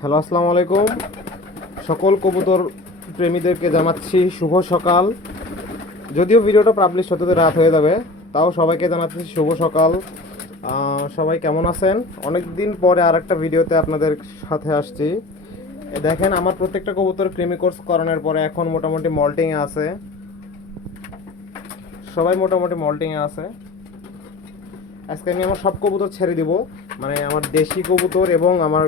Hello, আসসালামু আলাইকুম। সকল কবুতর প্রেমীদেরকে জানাচ্ছি শুভ সকাল। যদিও ভিডিওটা পাবলিশ হতে রাত হয়ে যাবে, তাও সবাইকে জানাচ্ছি শুভ সকাল। সবাই কেমন আছেন? অনেক দিন পরে আর একটা ভিডিওতে আপনাদের সাথে আসছি। দেখেন, আমার প্রত্যেকটা কবুতর ক্রিমি কোর্স করানোর পরে এখন মোটামুটি মল্টিংয়ে আছে। সবাই মোটামুটি মল্টিংয়ে আছে। আজকে আমি আমার সব কবুতর ছেড়ে দিব মানে আমার দেশি কবুতর এবং আমার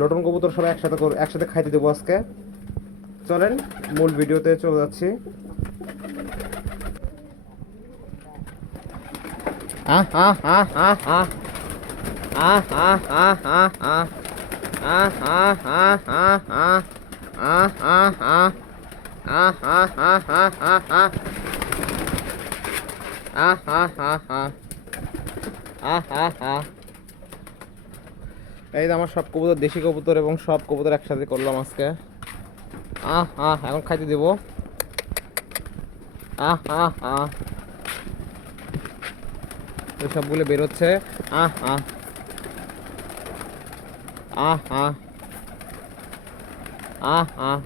লটন কবুতর সব একসাথে একসাথে খাইতে দেবো আজকে চলেন মূল ভিডিওতে চলে যাচ্ছি আহ আহ আহ আহ আহ আহ আহ আহ আহ আহ আহ আহ আহ আহ আহ আহ আহ এই আমার সব কবুতর, দেশি কবুতর এবং সব কবুতর একসাথে করলাম আজকে। আহ আহ, এখন খাইতে দেবো। আহ আহ আহ। সবগুলো বেরোচ্ছে। আহ আহ। আহ আহ। আহ আহ।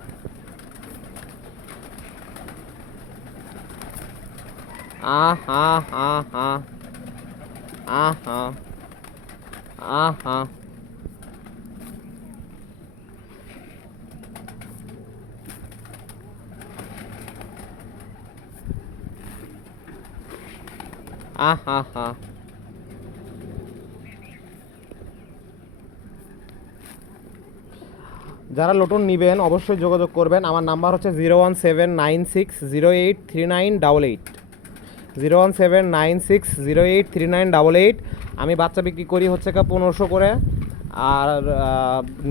আহ আহ আহ আহ। আহ আহ আহ আহ যারা লোটন নেবেন, অবশ্যই যোগাযোগ করবেন। আমার নাম্বার হচ্ছে zero one seven nine six zero eight three nine double eight. Zero one seven nine six zero eight three nine double eight. আমি বাচ্চা বিক্রি করি হচ্ছে কা পনেরোশো করে। আর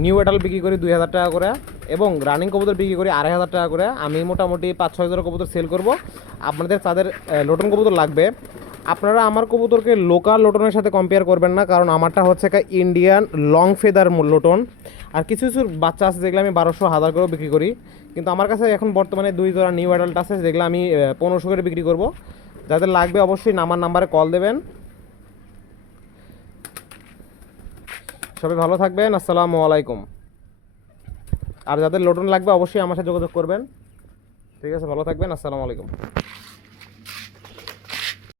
নিউ এডাল বিক্রি করি দুই হাজার টাকা করে। এবং রানিং কবুতর বিক্রি করি আড়াই হাজার টাকা করে। আমি মোটামুটি পাঁচ ছয় হাজার কবুতর সেল করব। আপনাদের তাদের লোটন কবুতর লাগবে। আপনারা আমার কবুতরকে লোকাল লোটনের সাথে কম্পেয়ার করবেন না, কারণ আমারটা হচ্ছে কা ইন্ডিয়ান লং ফেদার লোটন। আর কিছু কিছু বাচ্চা আছে যেগুলো আমি বারোশো, হাজার করেও বিক্রি করি। কিন্তু আমার কাছে এখন বর্তমানে দুই জোড়া নিউ অ্যাডাল্ট আছে, যেগুলো আমি পনেরোশো করে বিক্রি করব। যাদের লাগবে অবশ্যই আমার নাম্বারে কল দেবেন। সবাই ভালো থাকবেন, আসসালামু আলাইকুম। আর যাদের লোটন লাগবে অবশ্যই আমার সাথে যোগাযোগ করবেন। ঠিক আছে, ভালো থাকবেন, আসসালামু আলাইকুম।